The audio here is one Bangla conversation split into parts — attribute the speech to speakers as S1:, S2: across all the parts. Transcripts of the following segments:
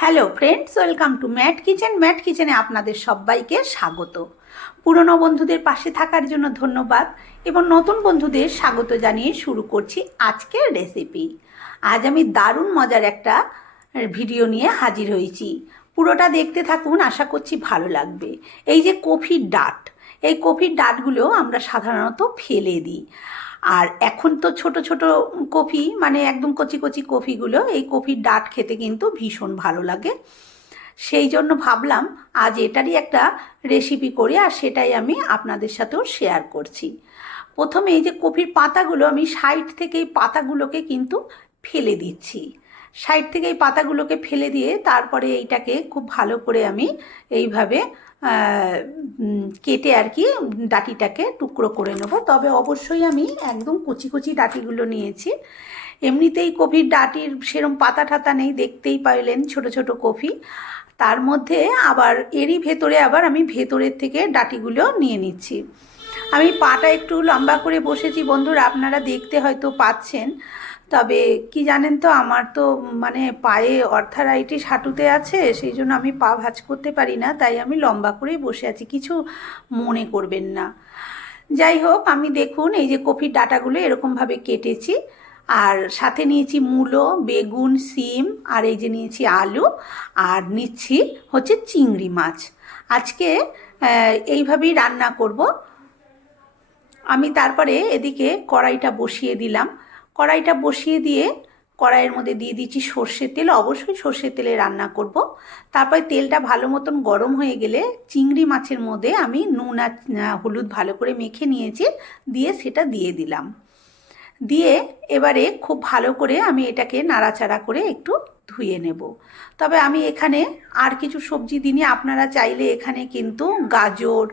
S1: Hello friends, welcome to Matt Kitchen. Matt কিচেনে আপনাদের সবাইকে স্বাগত। পুরনো বন্ধুদের পাশে থাকার জন্য ধন্যবাদ এবং নতুন বন্ধুদের স্বাগত জানিয়ে শুরু করছি আজকের রেসিপি আজ আমি দারুণ মজার একটা ভিডিও নিয়ে হাজির হয়েছি। পুরোটা দেখতে থাকুন, আশা করছি ভালো লাগবে। এই যে কফির ডাট, এই কফির ডাটগুলো আমরা সাধারণত ফেলে দিই। আর এখন তো ছোট ছোট কফি মানে একদম কচি কচি কফিগুলো, এই কফির ডাট খেতে কিন্তু ভীষণ ভালো লাগে। সেই জন্য ভাবলাম আজ এটারই একটা রেসিপি করি আর সেটাই আমি আপনাদের সাথেও শেয়ার করছি। প্রথমে এই যে কফির পাতাগুলো, আমি সাইড থেকে এই পাতাগুলোকে কিন্তু ফেলে দিচ্ছি। সাইড থেকে এই পাতাগুলোকে ফেলে দিয়ে তারপরে এইটাকে খুব ভালো করে আমি এইভাবে কেটে আর কি ডাটিটাকে টুকরো করে নেব। তবে অবশ্যই আমি একদম কুচি কুচি ডাটিগুলো নিয়েছি। এমনিতেই কফির ডাটির সেরম পাতা ঠাতা নেই, দেখতেই পাইলেন ছোট ছোট কফি। তার মধ্যে আবার এরই ভেতরে আবার আমি ভেতরের থেকে ডাটিগুলো নিয়ে নিচ্ছি। আমি পাটা একটু লম্বা করে বসেছি বন্ধুরা, আপনারা দেখতে হয়তো পাচ্ছেন। তবে কি জানেন তো, আমার তো মানে পায়ে অর্থারাইটিস হাঁটুতে আছে, সেই জন্য আমি পা ভাজ করতে পারি না, তাই আমি লম্বা করেই বসে আছি, কিছু মনে করবেন না। যাই হোক, আমি দেখুন, এই যে কফির ডাটাগুলো এরকমভাবে কেটেছি, আর সাথে নিয়েছি মূলো, বেগুন, সিম, আর এই যে নিয়েছি আলু, আর নিচ্ছি হচ্ছে চিংড়ি মাছ। আজকে এইভাবেই রান্না করব। আমি তারপরে এদিকে কড়াইটা বসিয়ে দিলাম। কড়াইটা বসিয়ে দিয়ে কড়াইয়ের মধ্যে দিয়ে দিচ্ছি সর্ষের তেল। অবশ্যই সর্ষের তেলে রান্না করব। তারপরে তেলটা ভালো মতন গরম হয়ে গেলে চিংড়ি মাছের মধ্যে আমি নুন আর হলুদ ভালো করে মেখে নিয়েছি, দিয়ে সেটা দিয়ে দিলাম। দিয়ে এবারে খুব ভালো করে আমি এটাকে নাড়াচাড়া করে একটু ধুয়ে নেব। তবে আমি এখানে আর কিছু সবজি দিনে আপনারা চাইলে এখানে কিন্তু গাজর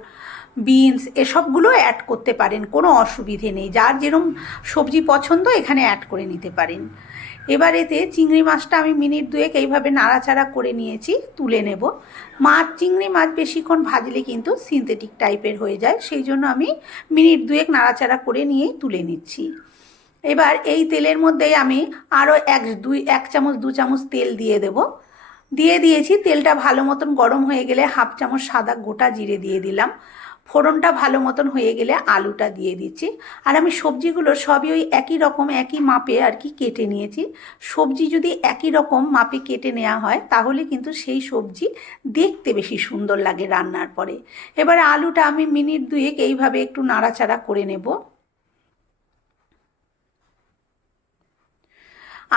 S1: বিনস এসবগুলো অ্যাড করতে পারেন, কোনো অসুবিধে নেই। যার যেরম সবজি পছন্দ, এখানে অ্যাড করে নিতে পারেন। এবার এতে চিংড়ি মাছটা আমি মিনিট দুয়েক এইভাবে নাড়াচাড়া করে নিয়েছি, তুলে নেব। মাছ, চিংড়ি মাছ বেশিক্ষণ ভাজলে কিন্তু সিনথেটিক টাইপের হয়ে যায়, সেই জন্য আমি মিনিট দুয়েক নাড়াচাড়া করে নিয়েই তুলে নিচ্ছি। এবার এই তেলের মধ্যেই আমি আরও এক, দুই, এক চামচ, দু চামচ তেল দিয়ে দেব। দিয়ে দিয়েছি, তেলটা ভালো মতন গরম হয়ে গেলে হাফ চামচ সাদা গোটা জিরে দিয়ে দিলাম। ফোড়নটা ভালো মতন হয়ে গেলে আলুটা দিয়ে দিচ্ছি। আর আমি সবজিগুলো সবই ওই একই রকম, একই মাপে আর কি কেটে নিয়েছি। সবজি যদি একই রকম মাপে কেটে নেওয়া হয়, তাহলে কিন্তু সেই সবজি দেখতে বেশি সুন্দর লাগে রান্নার পরে। এবারে আলুটা আমি মিনিট দুয়েক এইভাবে একটু নাড়াচাড়া করে নেব।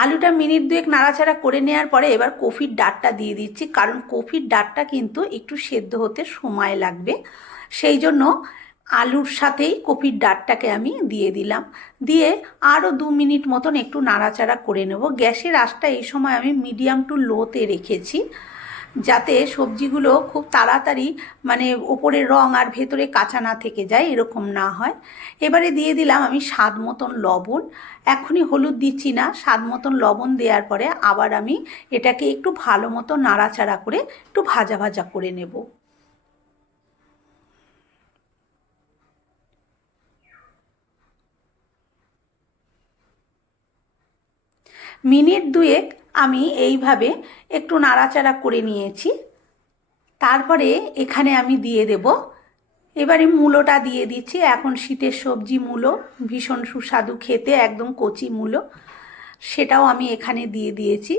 S1: আলুটা মিনিট দুয়েক নাড়াচাড়া করে নেওয়ার পরে এবার কফির ডাটটা দিয়ে দিচ্ছি। কারণ কফির ডাটটা কিন্তু একটু সেদ্ধ হতে সময় লাগবে। সেই জন্য আলুর সাথেই কপির ডাটটাকে আমি দিয়ে দিলাম। দিয়ে আরও দু মিনিট মতন একটু নাড়াচাড়া করে নেব। গ্যাসের আঁচটা এই সময় আমি মিডিয়াম টু লোতে রেখেছি। যাতে সবজিগুলো খুব তাড়াতাড়ি মানে ওপরের রং আর ভেতরে কাঁচা না থেকে যায়, এরকম না হয়। এবারে দিয়ে দিলাম আমি স্বাদ মতন লবণ। এখনই হলুদ দিচ্ছি না, স্বাদ মতন লবণ দেওয়ার পরে আবার আমি এটাকে একটু ভালো মতো নাড়াচাড়া করে একটু ভাজা ভাজা করে নেব। মিনিট দুয়েক আমি এইভাবে একটু নাড়াচাড়া করে নিয়েছি। তারপরে এখানে আমি দিয়ে দেব। এবারে মূলোটা দিয়ে দিচ্ছি। এখন শীতের সবজি মূলো, ভীষণ সুস্বাদু খেতে, একদম কচি মূলো, সেটাও আমি এখানে দিয়ে দিয়েছি।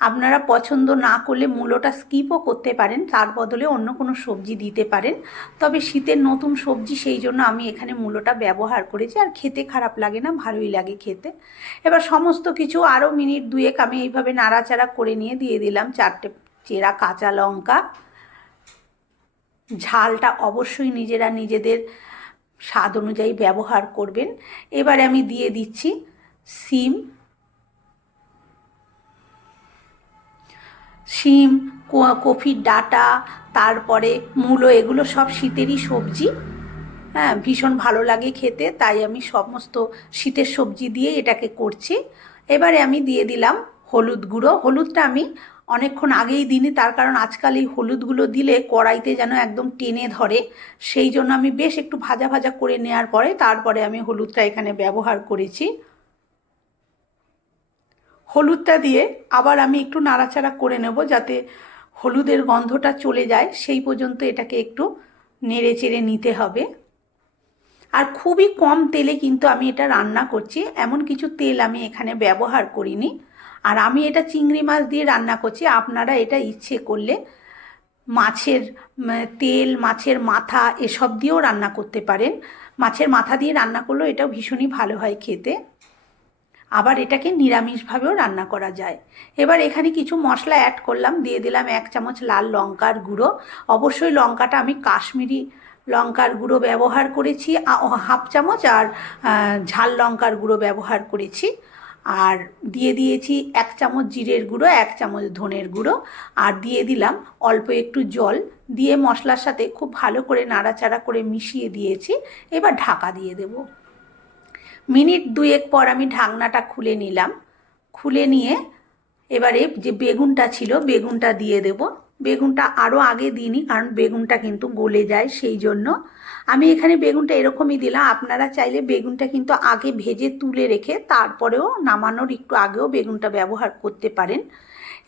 S1: আপনারা পছন্দ না করলে মূলোটা স্কিপও করতে পারেন, তার বদলে অন্য কোনো সবজি দিতে পারেন। তবে শীতের নতুন সবজি, সেই জন্য আমি এখানে মূলোটা ব্যবহার করেছি, আর খেতে খারাপ লাগে না, ভালোই লাগে খেতে। এবার সমস্ত কিছু আরও মিনিট দুয়েক আমি এইভাবে নাড়াচাড়া করে নিয়ে দিয়ে দিলাম চারটে চেরা কাঁচা লঙ্কা। ঝালটা অবশ্যই নিজেরা নিজেদের স্বাদ অনুযায়ী ব্যবহার করবেন। এবারে আমি দিয়ে দিচ্ছি সিম। শিম কফির ডাটা, তারপরে মূলো, এগুলো সব শীতেরই সবজি। হ্যাঁ ভীষণ ভালো লাগে খেতে, তাই আমি সমস্ত শীতের সবজি দিয়ে এটাকে করছি। এবারে আমি দিয়ে দিলাম হলুদ গুঁড়ো। হলুদটা আমি অনেকক্ষণ আগেই দিনে তার কারণ আজকাল এই হলুদগুলো দিলে কড়াইতে যেন একদম টেনে ধরে। সেই জন্য আমি বেশ একটু ভাজা ভাজা করে নেওয়ার পরে তারপরে আমি হলুদটা এখানে ব্যবহার করেছি। হলুদটা দিয়ে আবার আমি একটু নাড়াচাড়া করে নেব যাতে হলুদের গন্ধটা চলে যায়। সেই পর্যন্ত এটাকে একটু নেড়ে চেড়ে নিতে হবে। আর খুবই কম তেলে কিন্তু আমি এটা রান্না করছি। এমন কিছু তেল আমি এখানে ব্যবহার করিনি। আর আমি এটা চিংড়ি মাছ দিয়ে রান্না করছি। আপনারা এটা ইচ্ছে করলে মাছের তেল, মাছের মাথা এসব দিয়েও রান্না করতে পারেন। মাছের মাথা দিয়ে রান্না করলেও এটা ভীষণই ভালো হয় খেতে। আবার এটাকে নিরামিষভাবেও রান্না করা যায়। এবার এখানে কিছু মশলা অ্যাড করলাম, দিয়ে দিলাম এক চামচ লাল লঙ্কার গুঁড়ো। অবশ্যই লঙ্কাটা আমি কাশ্মীরি লঙ্কার গুঁড়ো ব্যবহার করেছি হাফ চামচ আর ঝাল লঙ্কার গুঁড়ো ব্যবহার করেছি। আর দিয়ে দিয়েছি এক চামচ জিরের গুঁড়ো, এক চামচ ধনের গুঁড়ো। আর দিয়ে দিলাম অল্প একটু জল। দিয়ে মশলার সাথে খুব ভালো করে নাড়াচাড়া করে মিশিয়ে দিয়েছি। এবার ঢাকা দিয়ে দেবো। মিনিট দুয়েক পর আমি ঢাকনাটা খুলে নিলাম। খুলে নিয়ে এবারে যে বেগুনটা ছিল, বেগুনটা দিয়ে দেব। বেগুনটা আরও আগে দিইনি, কারণ বেগুনটা কিন্তু গলে যায় সেই জন্য। আমি এখানে বেগুনটা এরকমই দিলাম। আপনারা চাইলে বেগুনটা কিন্তু আগে ভেজে তুলে রেখে তারপরেও নামানোর একটু আগেও বেগুনটা ব্যবহার করতে পারেন।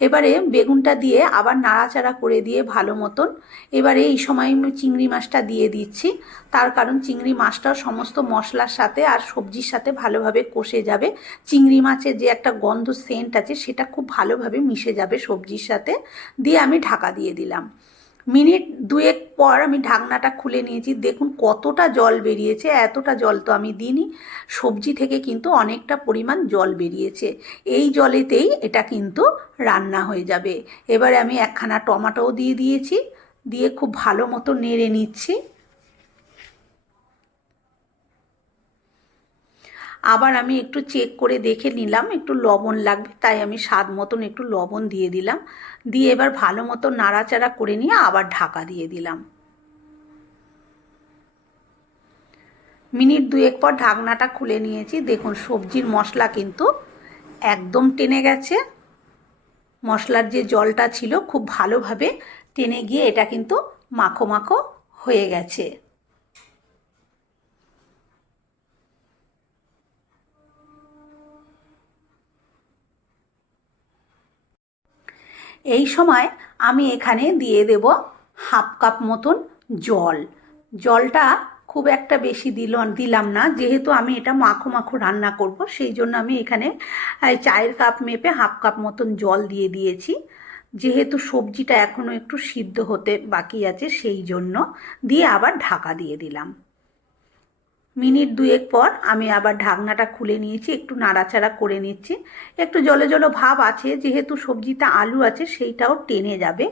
S1: এবারে বেগুনটা দিয়ে আবার নাড়াচাড়া করে দিয়ে ভালো মতন এবারে এই সময় আমি চিংড়ি মাছটা দিয়ে দিচ্ছি। তার কারণ চিংড়ি মাছটাও সমস্ত মশলার সাথে আর সবজির সাথে ভালোভাবে কষে যাবে। চিংড়ি মাছের যে একটা গন্ধ সেন্ট আছে সেটা খুব ভালোভাবে মিশে যাবে সবজির সাথে। দিয়ে আমি ঢাকা দিয়ে দিলাম। মিনিট দুয়েক পর আমি ঢাকনাটা খুলে নিয়েছি। দেখুন কতটা জল বেরিয়েছে, এতটা জল তো আমি দিইনি। সবজি থেকে কিন্তু অনেকটা পরিমাণ জল বেরিয়েছে। এই জলেতেই এটা কিন্তু রান্না হয়ে যাবে। এবারে আমি একখানা টমাটোও দিয়ে দিয়েছি, দিয়ে খুব ভালো মতো নেড়ে নিচ্ছি। আবার আমি একটু চেক করে দেখে নিলাম, একটু লবণ লাগবে, তাই আমি স্বাদ মতন একটু লবণ দিয়ে দিলাম। দিয়ে এবার ভালো মতো নাড়াচাড়া করে নিয়ে আবার ঢাকা দিয়ে দিলাম। মিনিট দুয়েক পর ঢাকনাটা খুলে নিয়েছি। দেখুন, সবজির মশলা কিন্তু একদম টেনে গেছে। মশলার যে জলটা ছিল খুব ভালোভাবে টেনে গিয়ে এটা কিন্তু মাখো মাখো হয়ে গেছে। এই সময় আমি এখানে দিয়ে দেব হাফ কাপ মতন জল। জলটা খুব একটা বেশি দিল দিলাম না, যেহেতু আমি এটা মাখো মাখো রান্না করব, সেই জন্য আমি এখানে চায়ের কাপ মেপে হাফ কাপ মতন জল দিয়ে দিয়েছি। যেহেতু সবজিটা এখনও একটু সিদ্ধ হতে বাকি আছে, সেই জন্য দিয়ে আবার ঢাকা দিয়ে দিলাম। মিনিট দুয়েক পর আমি আবার ঢাকনাটা খুলে নিয়েছি, একটু নাড়াচাড়া করে নিচ্ছি। একটু জলে জলে ভাব আছে, যেহেতু সবজিতে আলু আছে সেইটাও টেনে যাবে।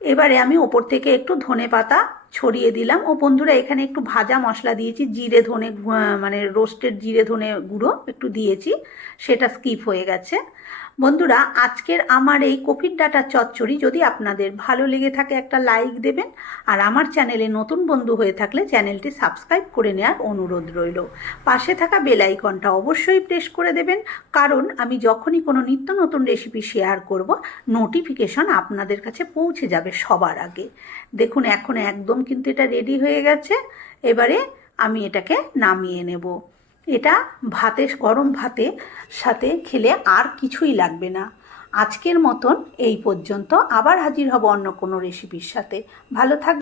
S1: এবারে আমি ওপর থেকে একটু ধনে পাতা ছড়িয়ে দিলাম। ও বন্ধুরা, এখানে একটু ভাজা মশলা দিয়েছি, জিরে ধনে মানে রোস্টেড জিরে ধনে গুঁড়ো একটু দিয়েছি, সেটা স্কিপ হয়ে গেছে। বন্ধুরা, আজকের আমার এই কপির ডাটা চচ্চড়ি যদি আপনাদের ভালো লেগে থাকে একটা লাইক দেবেন আর আমার চ্যানেলে নতুন বন্ধু হয়ে থাকলে চ্যানেলটি সাবস্ক্রাইব করে নেওয়ার অনুরোধ রইল। পাশে থাকা বেল আইকনটা অবশ্যই প্রেস করে দেবেন, কারণ আমি যখনই কোনো নিত্য নতুন রেসিপি শেয়ার করব, নোটিফিকেশন আপনাদের কাছে পৌঁছে যাবে সবার আগে। দেখুন, এখন একদম কিন্তু এটা রেডি হয়ে গেছে। এবারে আমি এটাকে নামিয়ে নেব। এটা ভাতে গরম ভাতে সাথে খেলে আর কিছুই লাগবে না। আজকের মতন এই পর্যন্ত। আবার হাজির হব অন্য কোনো রেসিপির সাথে। ভালো থাক